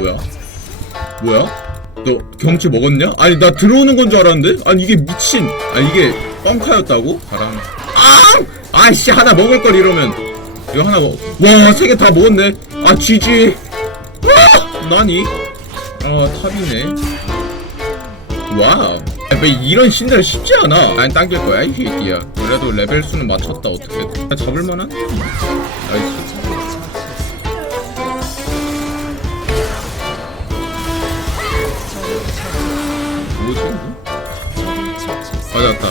뭐야? 뭐야? 너 경치 먹었냐? 아니 나 들어오는 건 줄 알았는데? 아니 이게 미친 아니 이게 뻥카였다고? 바람 아! 아이씨 하나 먹을 걸 이러면 이거 하나 먹... 와세 개 다 먹었네 아 GG 와! 나니? 아 탑이네 와우 야, 왜 이런 신들 쉽지 않아 난 당길 거야 이 새끼야 그래도 레벨 수는 맞췄다 어떻게 잡을만한? 나이스 맞았다.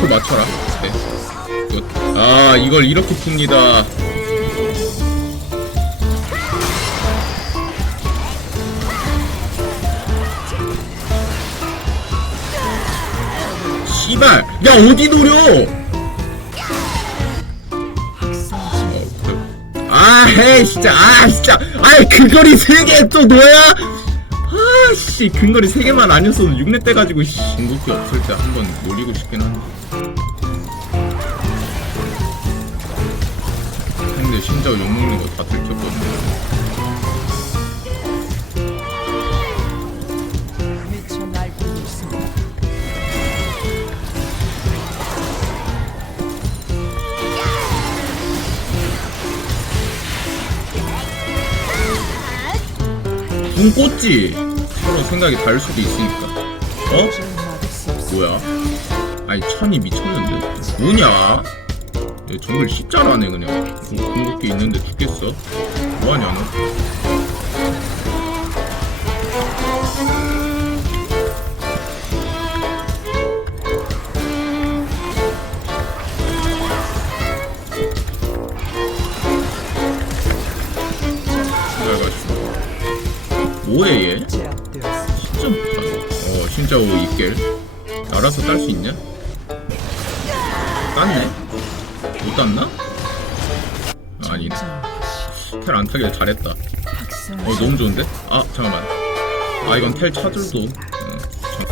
표 맞춰라. 네. 아, 이걸 이렇게 풉니다. 씨발! 야, 어디 노려! 아, 헤이, 진짜, 아, 진짜, 아이, 근거리 세개또 너야? 아, 씨, 근거리 세 개만 아니었어도 6렙 떼가지고, 씨, 궁극기 없을 때 한번 노리고 싶긴 한데. 근데 진짜 욕먹는 거 다 들켰거든. 미쳐 날뛰고 있습니다. 궁 꽂지? 생각이 다를 수도 있으니까. 어? 뭐야? 아니 천이 미쳤는데 뭐냐? 얘 정글 십자라네 그냥 뭐 궁극기 있는데 죽겠어? 뭐하냐 너? 뭐해 얘? 어, 진짜 오 이길. 알아서 딸 수 있냐? 땄네? 못 땄나? 아니네. 텔안 타길 잘했다. 어, 너무 좋은데? 아, 잠깐만. 아, 이건 텔 차들도. 어, 참.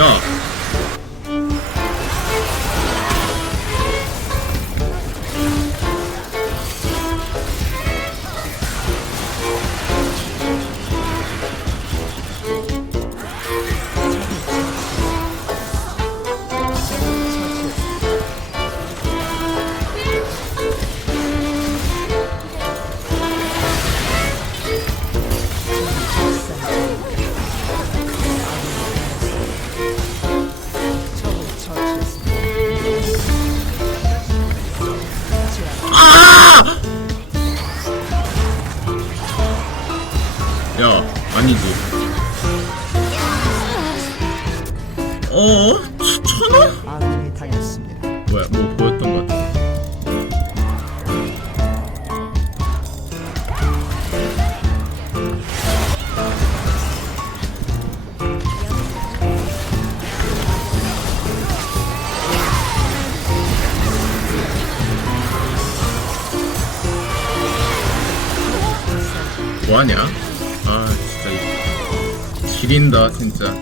야! 어? 천- 천 원? 아군이 당했습니다. 뭐야, 뭐 보였던 것 같아. 뭐하냐? 아, 진짜. 지린다, 진짜.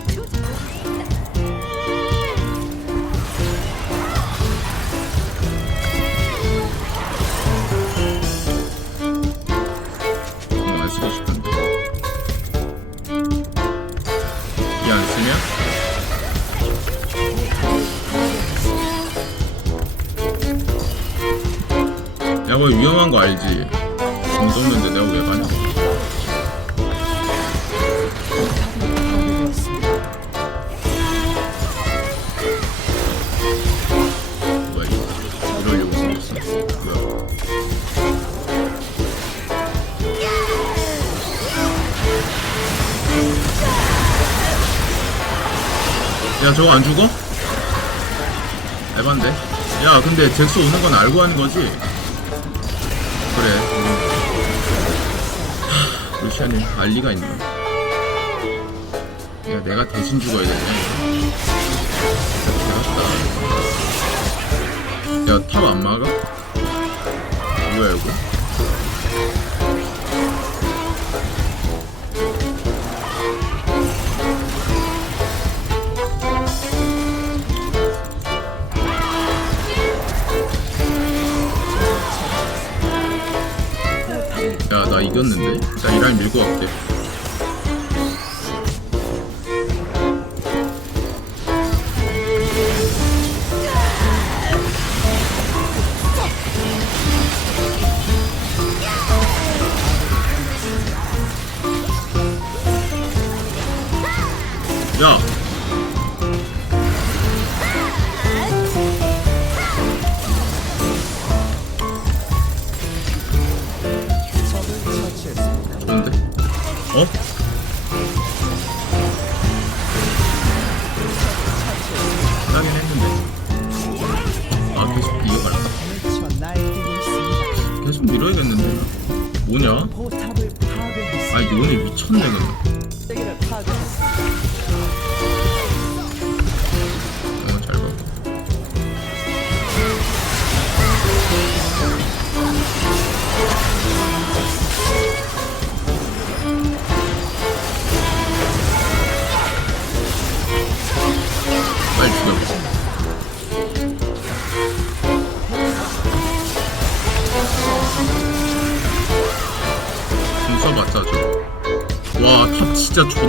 야, 뭐 위험한 거 알지? 돈 줬는데 내가 왜 가냐? 뭐야, 이거. 이러려고 생겼어. 뭐야. 야, 저거 안 죽어? 에반데? 야, 근데 잭스 오는 건 알고 하는 거지? 루시안이 알 리가 있나? 야, 내가 대신 죽어야 되냐? 되겠다. 야, 탑 안 막아? 뭐야, 이거? 이겼는데? 자, 이 라인 밀고 갈게.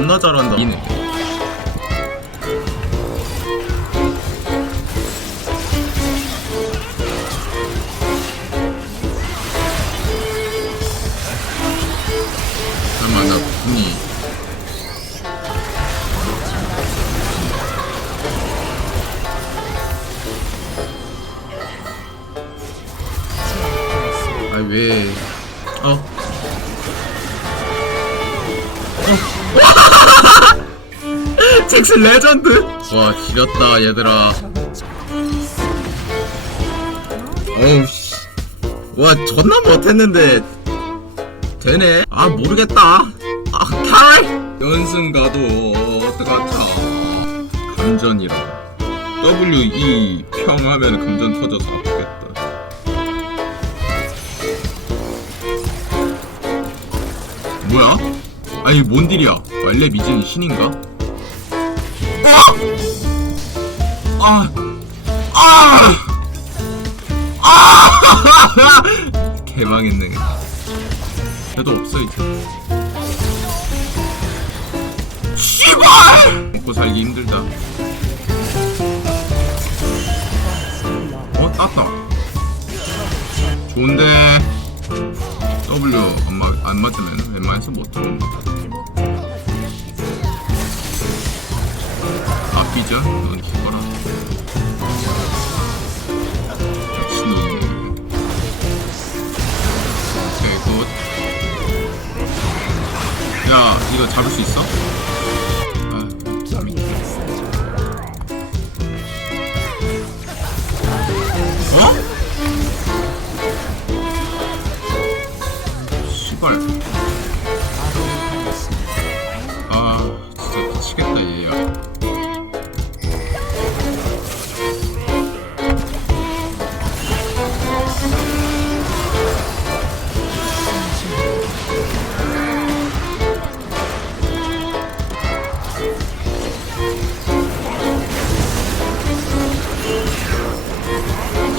존나 잘한다. 이네. 잭슨 레전드! 와, 지렸다, 얘들아. 어우, 씨. 와, 존나 못했는데. 되네. 아, 모르겠다. 아, 칼! 연승 가도 어떡하자. 감전이라. WE 평 하면 감전 터져서 아프겠다. 뭐야? 아니, 뭔 딜이야? 원래 미진이 신인가? 아! 아! 아! 개망했네. 그래도 없어 이제. 씨발! 먹고 살기 힘들다. 어 땄다. 좋은데 W 안, 맞, 안 맞으면 웬만해서 못 들어온다. 아 삐져? 야 이거 잡을 수 있어? 아 학살 중. 어?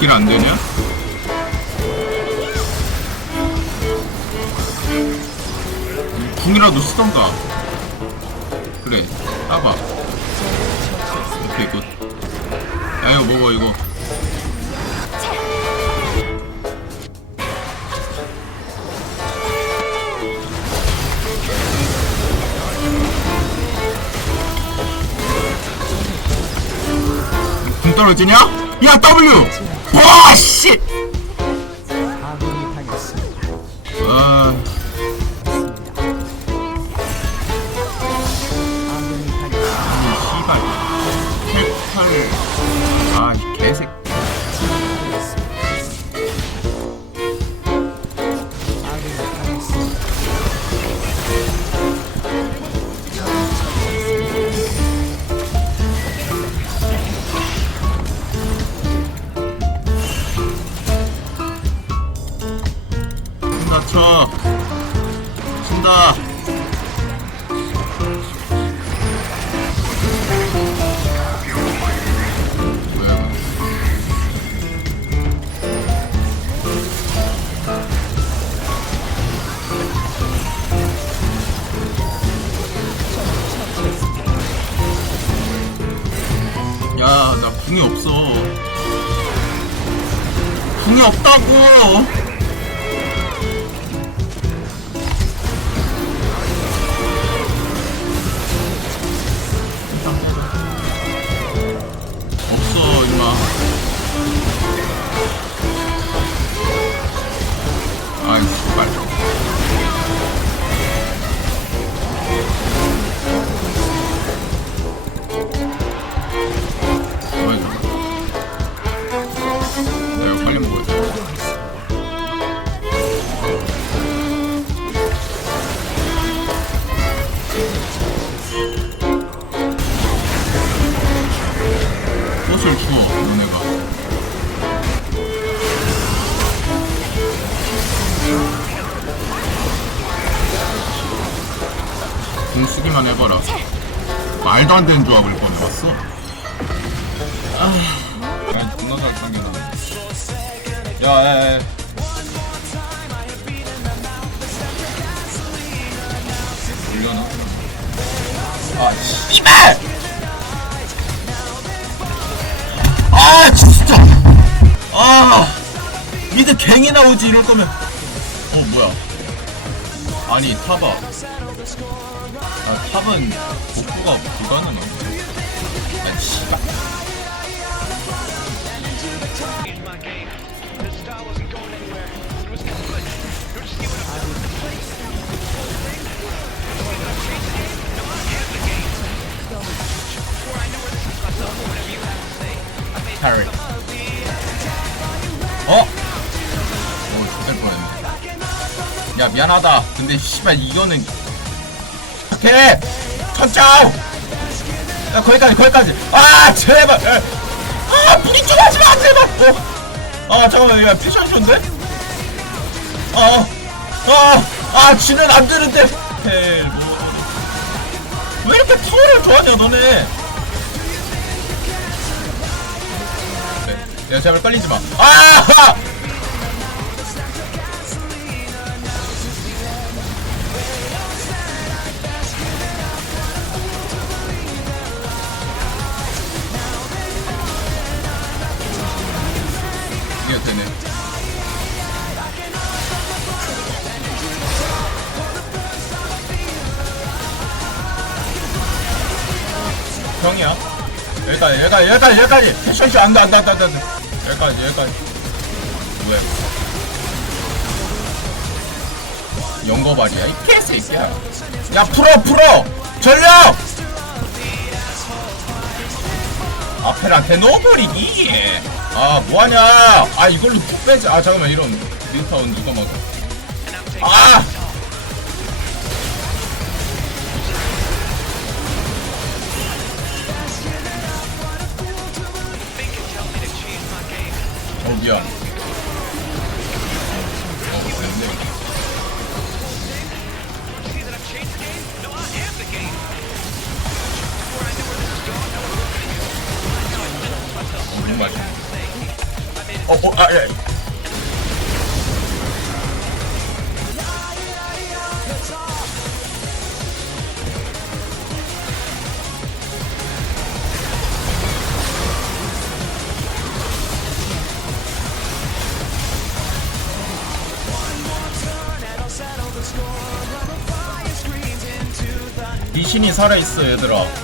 길 안 되냐? 궁이라도 쓰던가 그래 따봐 오케이 굿 야 이거 먹어 이거 궁 떨어지냐? 야 W! 와 씨! 아군이 당했습니다. 아 궁이 없어. 궁이 없다고! 해봐라. 말도 안 되는 조합을 꺼내왔어. 아, 존나 잘 당겨놔. 야, 야, 야. 올려놔. 아, 씨발! 아, 진짜! 아! 미드 갱이 나오지, 이럴 거면. 어, 뭐야. 아니, 타봐. 아, 탑은 복구가 씨발. 캐리. 어? 뻔했네. 야, 미안하다. 근데, 씨발, 이거는. 오케이! 천장! 야, 거기까지, 거기까지. 아, 제발! 야. 아, 부딪히고 하지 마, 제발! 어. 아, 잠깐만, 야, 피션쇼인데? 아, 아, 아, 지는 안 되는데. 헬, 뭐. 왜 이렇게 타워를 좋아하냐, 너네? 야, 제발 빨리지 마. 아! 형이야. 여기까지, 여기까지, 여기까지, 여기까지. 패션쇼 안 돼, 안 돼, 안 돼, 안 돼. 여기까지, 여기까지. 왜? 영거발이야? 이 개새끼야. 야, 풀어, 풀어! 전력! 앞에한테 넣어버리기! 아, 뭐하냐! 아, 이걸로 툭 빼지. 아, 잠깐만, 이런. 밀타운 누가 막아. 아! 미신이 살아있어 얘들아